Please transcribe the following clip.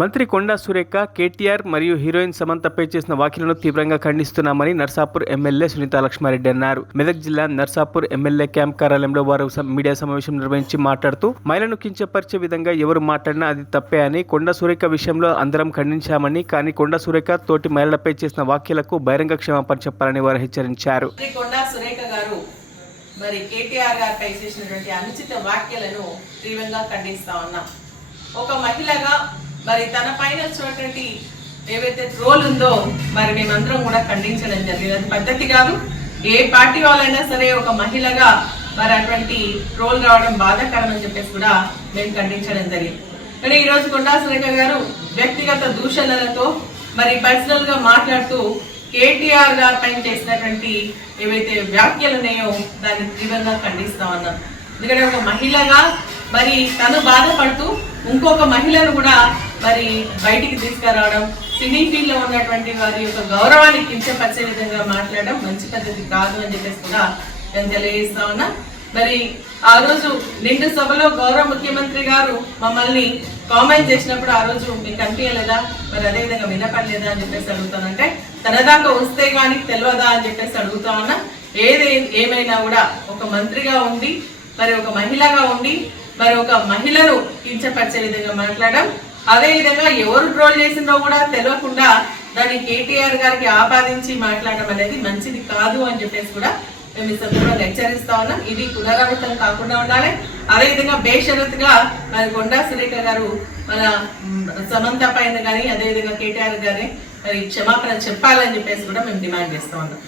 మంత్రి కొండా సురేఖ కేటీఆర్ మరియు హీరోయిన్ సమంతపై చేసిన వ్యాఖ్యలను తీవ్రంగా ఖండిస్తున్నామని నర్సాపూర్ ఎమ్మెల్యే సునీత లక్ష్మారెడ్డి అన్నారు. మెదక్ జిల్లా నర్సాపూర్ ఎమ్మెల్యే క్యాంప్ కార్యాలయంలో వారు మీడియా సమావేశం నిర్వహించి మాట్లాడుతూ మహిళను కించపరిచే విధంగా ఎవరు మాట్లాడినా అది తప్పే అని కొండా సురేఖ విషయంలో అందరం ఖండించామని కానీ కొండా సురేఖ తోటి మహిళలపై చేసిన వ్యాఖ్యలకు బహిరంగ క్షమాపణ చెప్పాలని వారు హెచ్చరించారు. మరి కేటీఆర్ గారిపై చేసినటువంటి అనుచిత వ్యాఖ్యలను తీవ్రంగా ఖండిస్తా ఉన్నాం. ఒక మహిళగా మరి తన పైన వచ్చినటువంటి ఏవైతే రోల్ ఉందో మరి మేమందరం కూడా ఖండించడం జరిగింది. అది పద్ధతి కాదు. ఏ పార్టీ వాళ్ళైనా సరే ఒక మహిళగా మరి అటువంటి రోల్ రావడం బాధాకరం అని చెప్పేసి కూడా మేము ఖండించడం జరిగింది. కానీ ఈ రోజు కొండా సురేఖ గారు వ్యక్తిగత దూషణలతో మరి పర్సనల్గా మాట్లాడుతూ కేటీఆర్ గారి పైన చేసినటువంటి ఏవైతే వ్యాఖ్యలు ఉన్నాయో దాన్ని తీవ్రంగా ఖండిస్తా ఉన్నాం. ఎందుకంటే ఒక మహిళగా మరి తను బాధపడుతూ ఇంకొక మహిళను కూడా మరి బయటికి తీసుకురావడం సినీ ఫీల్డ్లో ఉన్నటువంటి వారి యొక్క గౌరవాన్ని కించపరిచే విధంగా మాట్లాడడం మంచి పద్ధతి కాదు అని చెప్పేసి కూడా నేను తెలియజేస్తా ఉన్నా. మరి ఆ రోజు నిండు సభలో గౌరవ ముఖ్యమంత్రి గారు మమ్మల్ని కామెంట్ చేసినప్పుడు ఆ రోజు మీకు అనిపించలేదా మరి అదేవిధంగా వినపడలేదా అని చెప్పేసి అడుగుతానంటే తన దాకా వస్తే కానీ తెలియదా అని చెప్పేసి అడుగుతా ఉన్నా. ఏది ఏమైనా కూడా ఒక మంత్రిగా ఉండి మరి ఒక మహిళగా ఉండి మరి ఒక మహిళను కించపరిచే విధంగా మాట్లాడడం అదేవిధంగా ఎవరు ట్రోల్ చేసిందో కూడా తెలియకుండా దాన్ని కేటీఆర్ గారికి ఆపాదించి మాట్లాడడం అనేది మంచిది కాదు అని చెప్పేసి కూడా మేము ఈ సందర్భంగా హెచ్చరిస్తా ఉన్నాం. ఇది పునరావృతం కాకుండా ఉండాలి. అదేవిధంగా బేషరత్గా మరి కొండా సురేఖ గారు మన సమంత పైన కానీ అదే విధంగా కేటీఆర్ గారి మరి క్షమాపణ చెప్పాలని చెప్పేసి కూడా మేము డిమాండ్ చేస్తా ఉన్నాం.